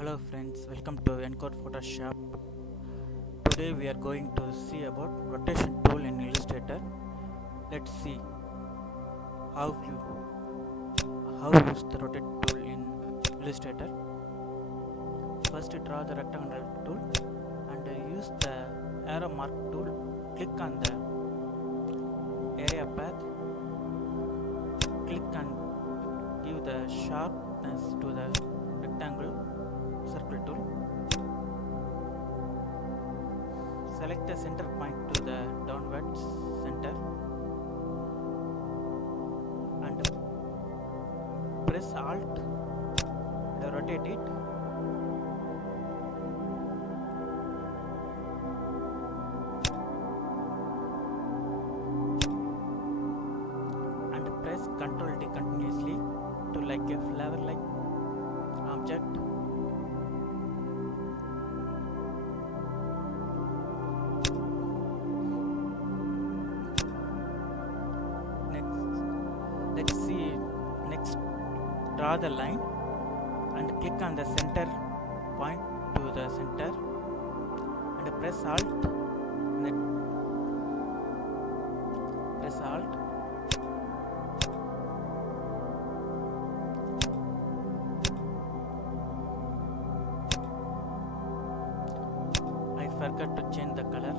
Hello friends, welcome to Encode Photoshop. Today we are going to see about rotation tool in Illustrator. Let's see how use the rotate tool in Illustrator. First draw the rectangle tool and use the arrow mark tool. Click on the area path. Click and give the sharpness to the rectangle circle tool. Select the center point to the downward center and press Alt and rotate it. And press Ctrl D continuously to like a flower like object. Let's see. Next, draw the line and click on the center point to the center and press Alt and press Alt. I forgot to change the color.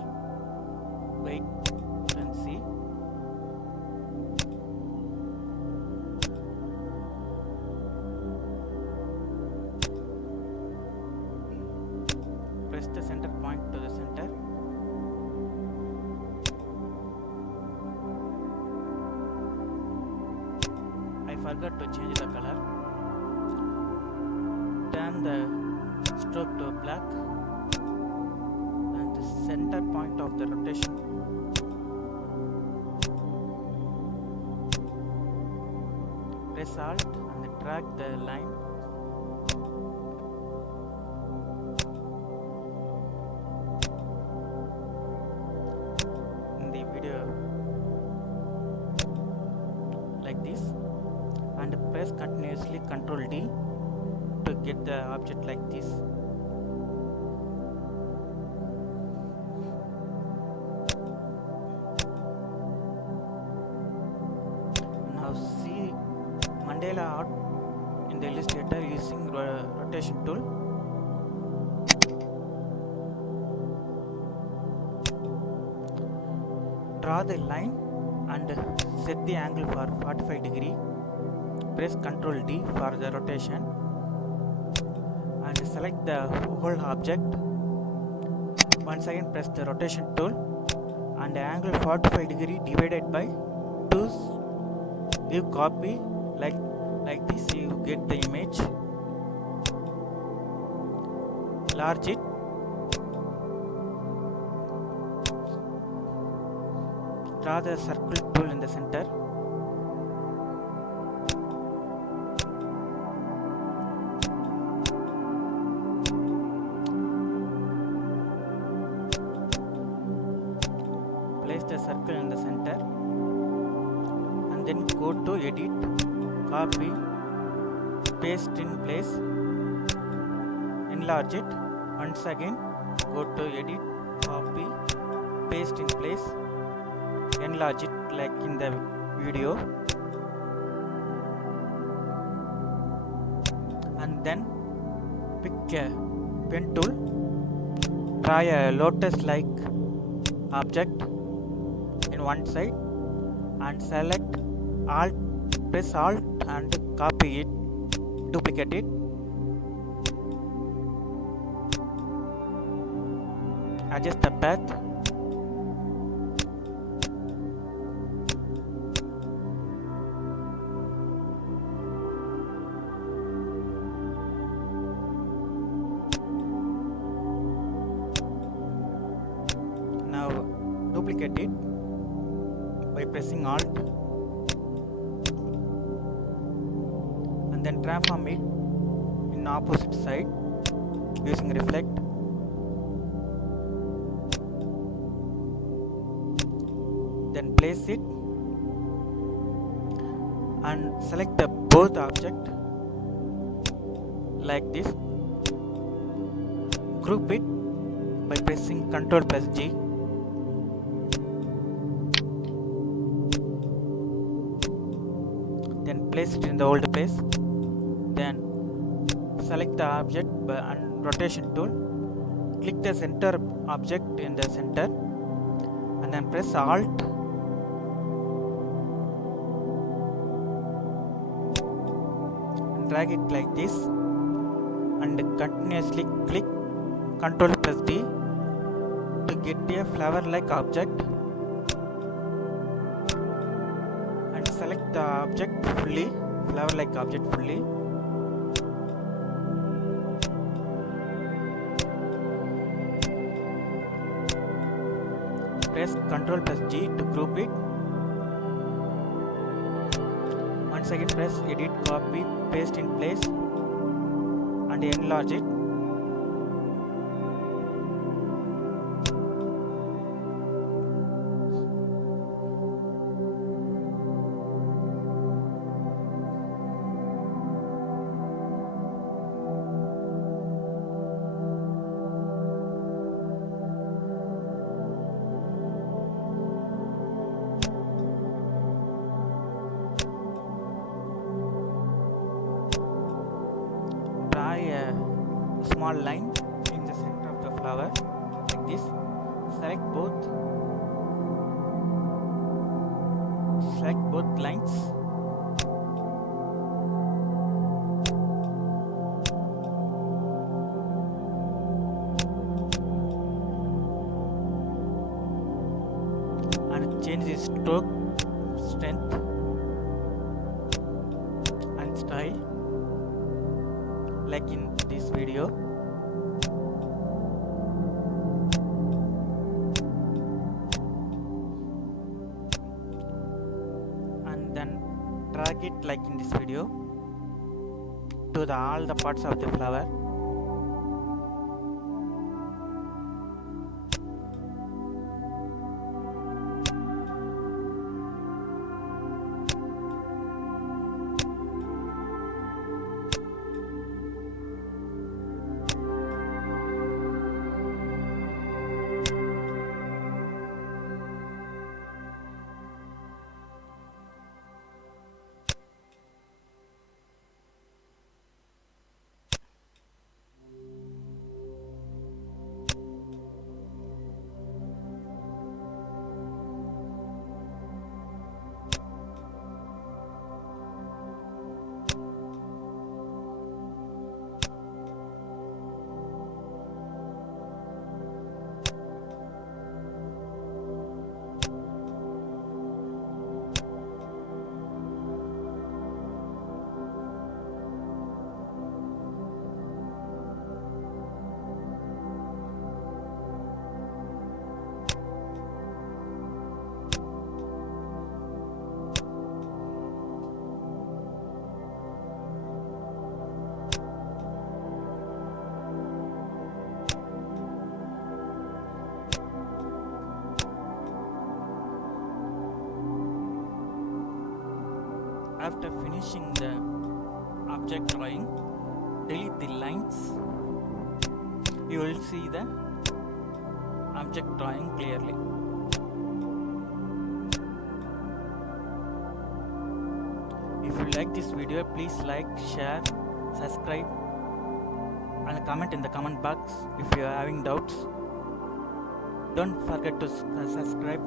Wait and see. Press the center point to the center. I forgot to change the color. Turn the stroke to black and the center point of the rotation. Press Alt and drag the line. Like this, and press continuously Ctrl D to get the object like this. Now see Mandela art in the Illustrator using rotation tool. Draw the line and set the angle for 45 degree. Press Ctrl D for the rotation and select the whole object. Once again press the rotation tool and angle 45 degree divided by 2. Give copy like this, you get the image. Enlarge it. Draw the circle tool in the center. Place the circle in the center and then go to edit, copy, paste in place, enlarge it. Once again go to edit, copy, paste in place, enlarge it like in the video, and then pick a pen tool, draw a lotus like object in one side and select Alt, press Alt and copy it, duplicate it, adjust the path. Now duplicate it by pressing Alt and then transform it in opposite side using reflect. Then place it and select the both object like this. group it by pressing Ctrl plus G. Then place it in the old place. Then select the object and rotation tool. Click the center object in the center and then press Alt and drag it like this and continuously click Ctrl plus D to get a flower like object and select the object fully, flower like object fully. Press Ctrl plus G to group it. Once again press edit, copy, paste in place and enlarge it. Draw a small line in the center of the flower like this. Select both lines. And change the stroke strength and style like in this video. And then drag it like in this video to all the parts of the flower. After finishing the object drawing, delete the lines. You will see the object drawing clearly. If you like this video, please like, share, subscribe and comment in the comment box if you are having doubts. Don't forget to subscribe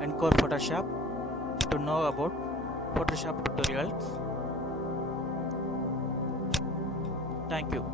and Core Photoshop to know about Photoshop tutorials. Thank you.